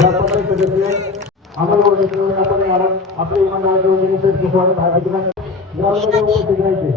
यापैकी सदस्य आम्हाला आपण आपल्या मंडळाच्या वतीने स्वागत आहे ग्राउंडमध्ये उपस्थित राहायचे.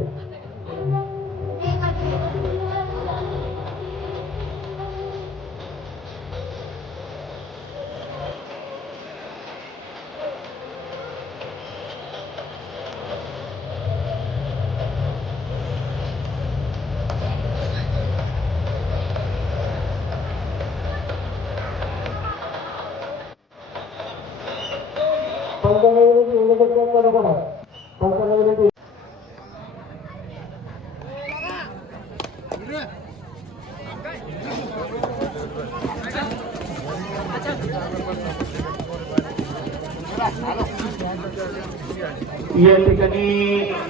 या ठिकाणी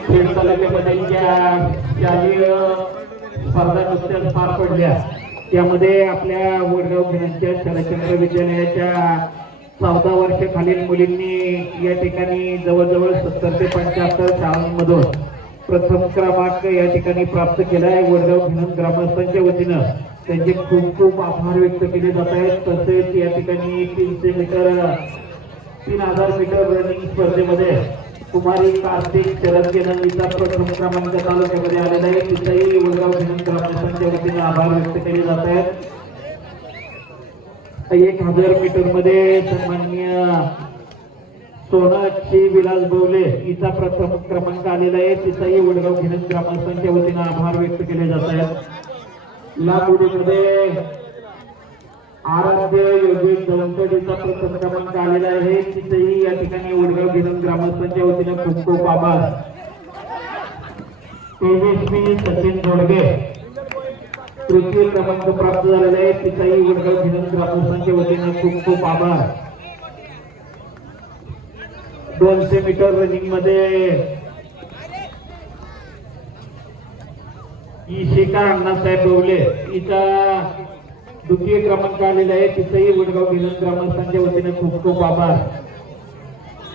खेड तालुक्यामध्ये शालेय स्पर्धा नुकत्याच पार पडल्या. त्यामध्ये आपल्या वडगाव गिरणच्या शरदचंद्र विद्यालयाच्या 14 वर्षाखालील मुलींनी या ठिकाणी जवळजवळ 70 ते 75 शाळांमधून प्रथम क्रमांक या ठिकाणी प्राप्त केला आहे. वडगाव गिरण ग्रामस्थांच्या वतीनं त्यांचे खूप खूप आभार व्यक्त केले जात आहेत. तसेच या ठिकाणी 3000 मीटर रनिंग स्पर्धेमध्ये कुमारी कार्तिक शरद गेनंदीचा प्रथम क्रमांक तालुक्यामध्ये आलेला आहे. तिथेही वडगाव गिरण ग्रामस्थांच्या वतीने आभार व्यक्त केले जात आहेत. 1000 मीटर मध्ये सन्माननीय सोनाक्षी विलास बवले हिचा प्रथम क्रमांक आलेला आहे. तिचाही वडगाव गिरण ग्रामस्थांच्या वतीने आभार व्यक्त केले जात आहेत. लांबुडीमध्ये आराध्य योगेश जवंकडेचा प्रथम क्रमांक आलेला आहे. तिथेही या ठिकाणी वडगाव गिरण ग्रामस्थांच्या वतीने खूप खूप आभार. तेजस्वी सचिन जोडगे तृतीय क्रमांक प्राप्त झालेला आहे. तिचाही वडगाव गिरण ग्रामस्थांच्या वतीने खूप खूप आभार. 200 मीटर रनिंग मध्ये ईशिका अण्णासाहेब बवले हिचा द्वितीय क्रमांक आलेला आहे. तिथेही वडगाव गिरण ग्रामस्थांच्या वतीने खूप खूप आभार.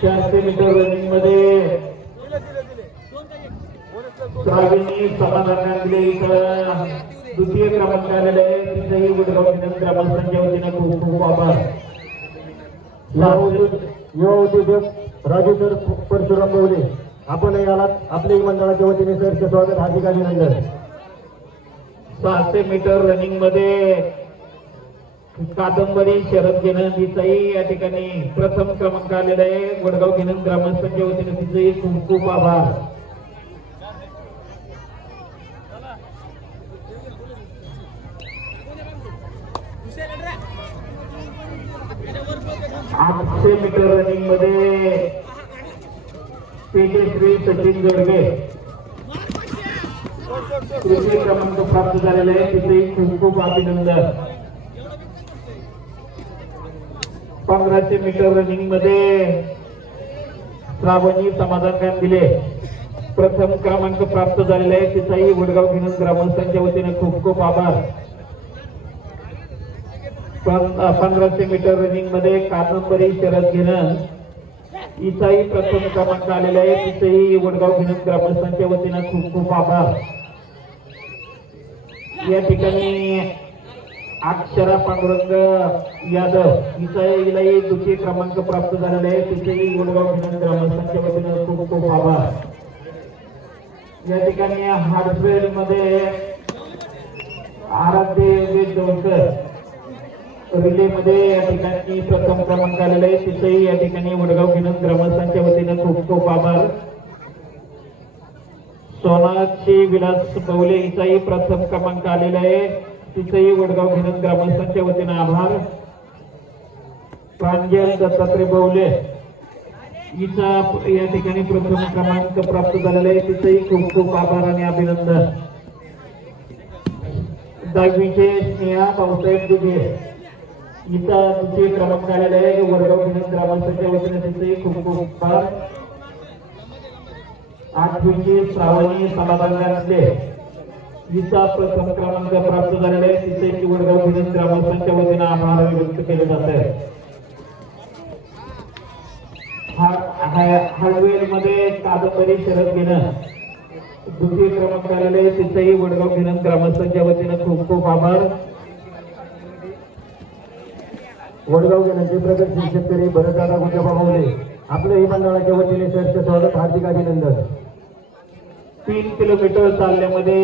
400 मीटर रनिंग मध्ये श्रावणी समाधान कांदले हिचा द्वितीय क्रमांक आलेला आहे. तिथेही वडगाव गिरण ग्रामस्थांच्या वतीने खूप खूप आभार. युवा उद्योजक राजेंद्र परशुराम बवले आपण याला आपल्या मंडळाच्या वतीने सरचे स्वागत, हार्दिक अभिनंदन. 600 मीटर रनिंग मध्ये कादंबरी शरद गेनंदीचाही या ठिकाणी प्रथम क्रमांक आलेला आहे. वडगाव गिरण ग्रामस्थांच्या वतीने तिचेही खूप खूप आभार. आठशे मीटर रनिंग मध्ये तेजस्वी सचिन जोडगे तृतीय क्रमांक प्राप्त झालेला आहे. तिथेही खूप खूप अभिनंदन. 1500 मीटर रनिंग मध्ये श्रावणी समाधान कांदले प्रथम क्रमांक प्राप्त झालेला आहे. तिचाही वडगाव गिरण ग्रामस्थांच्या वतीने खूप खूप आभार. 1500 मीटर रनिंग मध्ये कादंबरी शरद गेनंद हिचाही प्रथम क्रमांक आलेला आहे. तिचेही वडगाव गिरण ग्रामस्थांच्या वतीने खूप खूप आभार. या ठिकाणी अक्षरा पांडुरंग यादव हिलाही द्वितीय क्रमांक प्राप्त झालेला आहे. तिचेही वडगाव गिरण ग्रामस्थांच्या वतीने खूप खूप आभार. या ठिकाणी हार्डवेल मध्ये आराध्य योगेश जवंकर रिले मध्ये या ठिकाणी प्रथम क्रमांक आलेला आहे. तिथेही या ठिकाणी वडगाव गिरण ग्रामस्थांच्या वतीने खूप खूप आभार. सोनाक्षी विलास बवले हिचाही प्रथम क्रमांक आलेला आहे. तिथेही वडगाव गिरण ग्रामस्थांच्या वतीने आभार. प्रांजल दत्तात्रय बवले हिचा या ठिकाणी प्रथम क्रमांक प्राप्त झालेला आहे. तिथेही खूप खूप आभार आणि अभिनंदन. 10वीचे स्नेहा भाऊसाहेब दुबे हिचा द्वितीय क्रमांक आलेला आहे. वडगाव गिरण ग्रामस्थांच्या वतीने तिथेही खूप खूप आभार. 8वीचे श्रावणी समाधान कांदले हिचा प्रथम क्रमांक प्राप्त झालेला आहे. तिथेही वडगाव गिरण ग्रामस्थांच्या वतीने आभार व्यक्त केले जात आहे. हार्डवेल मध्ये कादंबरी शरद गेनंद द्वितीय क्रमांक आलेले आहे. तिथेही वडगाव गिरण ग्रामस्थांच्या वतीने खूप खूप आभार. वडगाव घेण्याचे प्रगतशील शेतकरी भरतदादा गुंजबा मावले आपलं ही मंडळाच्या वतीने सरचे स्वागत, हार्दिक अभिनंदन. 3 किलोमीटर चालण्यामध्ये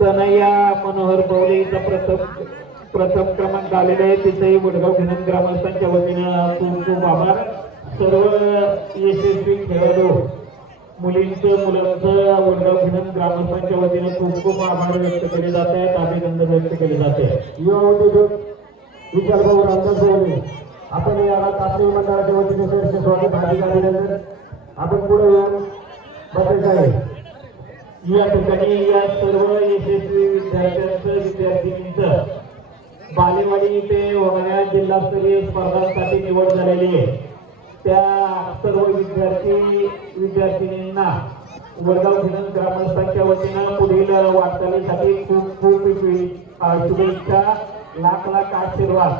कन्हैया मनोहर पवलेचा प्रथम क्रमांक आलेला आहे. तिथेही वडगाव घेणं ग्रामस्थांच्या वतीनं खूप खूप आभार. सर्व यशस्वी खेळाडू मुलींचं मुलांचं वडगाव घेणं ग्रामस्थांच्या वतीनं खूप खूप आभार व्यक्त केले जात आहेत, अभिनंदन व्यक्त केले जाते. युवा उद्योजक विचारभाऊ रामदास बोले आपण या आपली मंडळाच्या वतीने सरचे स्वागत, हार्दिक अभिनंदन. आपण पुढे येऊन बसायचं आहे. या ठिकाणी या सर्व यशस्वी विद्यार्थ्यांचं बालेवाडी ते होणाऱ्या जिल्हास्तरीय स्पर्धांसाठी निवड झालेली आहे. त्या सर्व विद्यार्थिनींना वडगाव घेणं ग्रामस्थांच्या वतीनं पुढील वाटचालीसाठी खूप खूप शुभेच्छा, लाख लाख आशीर्वाद.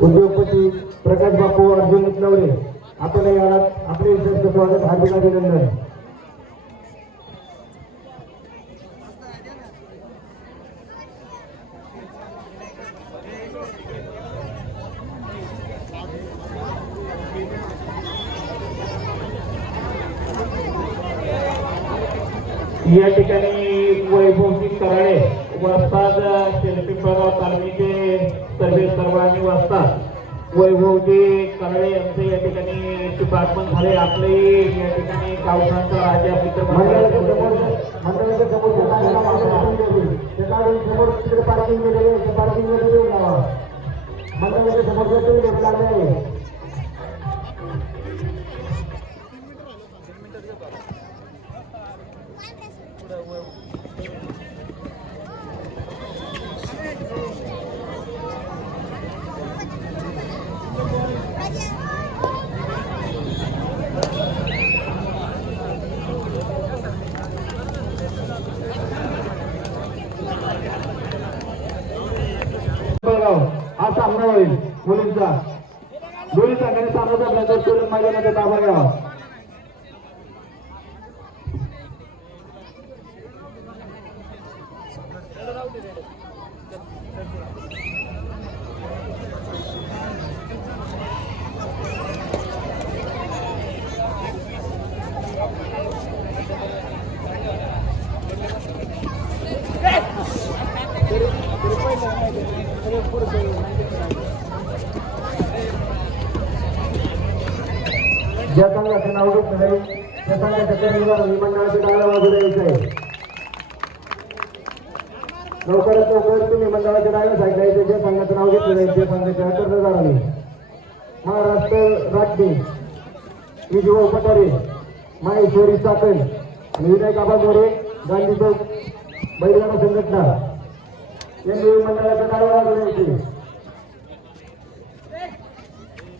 उद्योगपती प्रकाश बापू अर्जुन नितनवरे आपण या आपले सरचे स्वागत, हार्दिक अभिनंदन. या ठिकाणी वैभवसिंग कराळे वस्ताद शिल्पीपराव तालमीचे सर्वांनी वस्ताद वैभवजी कराळे यांचे या ठिकाणी शुभागमन झाले. आपलेही या ठिकाणी गावठाणचा राजा मंडळाच्या समोर हा सामना होईल मुलींचा. दोन्ही संघाने सामना जमल्यानंतर सोडून मैदानाचा ताबा घ्यावा. ज्या संघाचं नाव घेतलं नाही त्या संघाच्या कर्मचाऱ्यांना मंडळाच्या डाव्या बाजूला यायचं आहे. लवकरात लवकर तुम्ही मंडळाच्या डाव्या साईडला यायचं. ज्या संघाचं नाव घेतलं नाही त्या संघाच्या कर्णधाराने महाराष्ट्र राज्य विजय पठारे, माहेश्वरी चाकण आणि विनायक आबा मोरे गांधी चौक बैलगाडा संघटना यांनी मंडळाच्या डाव्या बाजूला यायचे.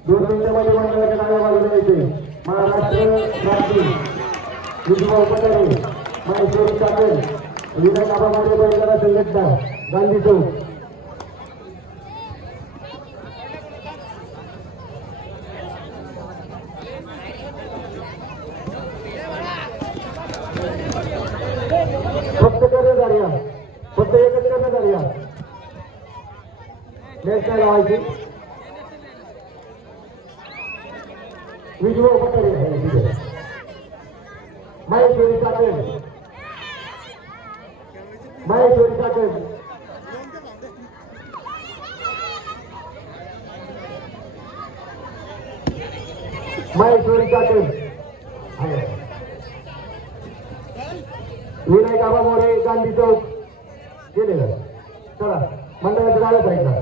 2 मिनिटांमध्ये मंडळाच्या डाव्या बाजूला यायचे. महाराष्ट्र राज्य विजय पठारे, माहेश्वरी चाकण, विनायक आबा मोरे बैलगाडा संघटना गांधी चौक. फक्त कर्णधार या, फक्त एकच कर्णधार या. नेट काय लावायची विजय पठारे, माहेश्वरी चाकण, माहेश्वरी चाकण, माहेश्वरी चाकण, विनायक आबा मोरे गांधी चौक गेले. चला मंडळाच्या डाव्या साईडला.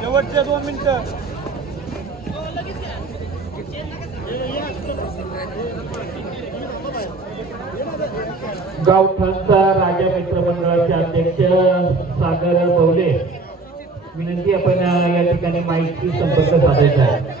शेवटचे 2 मिनिटं. गावठाणचा राजा मित्र मंडळाचे अध्यक्ष सागर बवले विनंती, आपण या ठिकाणी माहिती संपर्क साधायचा आहे.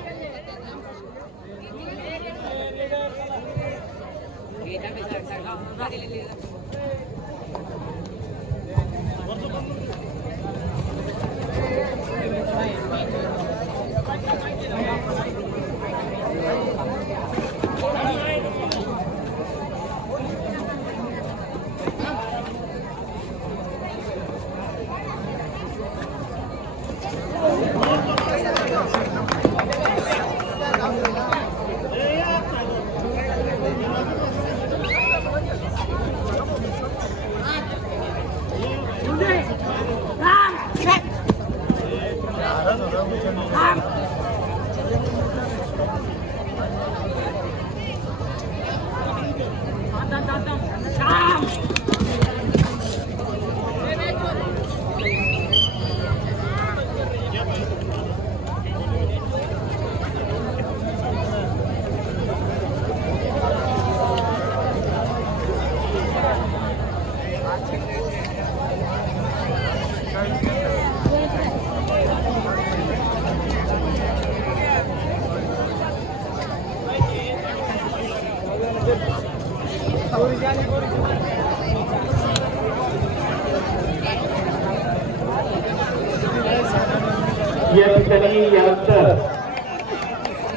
या ठिकाणी यानंतर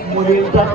मुलींचा